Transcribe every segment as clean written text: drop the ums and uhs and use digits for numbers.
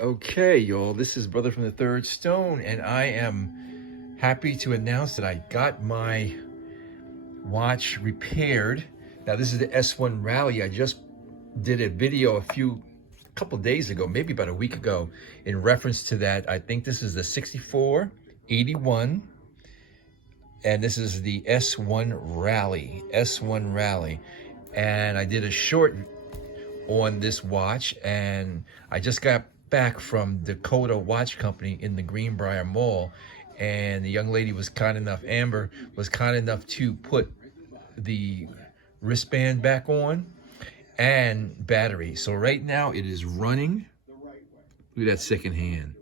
Okay, y'all, this is Brother from the Third Stone, and I am happy to announce that I got my watch repaired. Now, this is the S1 Rally. I just did a video a couple days ago, maybe about a week ago, in reference to that. I think this is the 6481, and this is the S1 Rally. And I did a short on this watch, and I just got back from Dakota Watch Company in the Greenbrier Mall, and the young lady was kind enough, Amber was kind enough to put the wristband back on and battery. So right now it is running. Look at that second hand.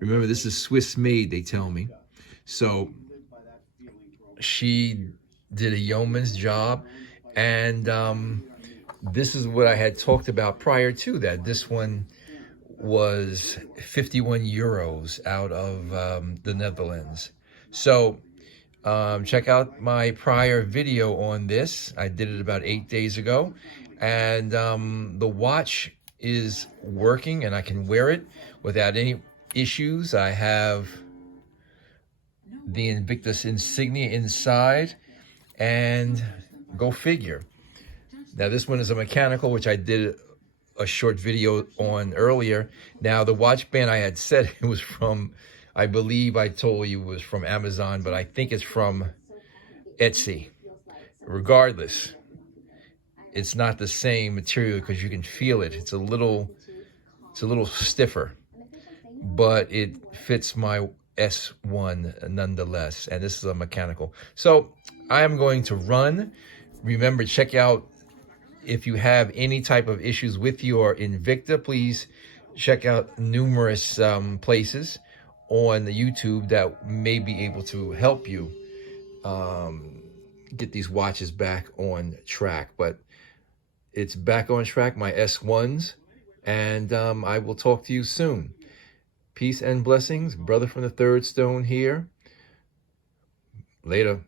Remember, this is Swiss made, they tell me. So she did a yeoman's job, and this is what I had talked about prior to that. This one was 51 euros out of the Netherlands. So check out my prior video on this. I did it about 8 days ago, and the watch is working and I can wear it without any issues. I have the Invictus insignia inside, and go figure. Now, this one is a mechanical, which I did a short video on earlier. Now, the watch band, I had said it was from, I believe I told you it was from Amazon, but I think it's from Etsy. Regardless, it's not the same material because you can feel it. It's a little stiffer, but it fits my S1 nonetheless. And this is a mechanical. So I am going to run. Remember, check out, if you have any type of issues with your Invicta, please check out numerous places on the YouTube that may be able to help you get these watches back on track. But it's back on track, my S1s, and I will talk to you soon. Peace and blessings. Brother from the Third Stone here. Later.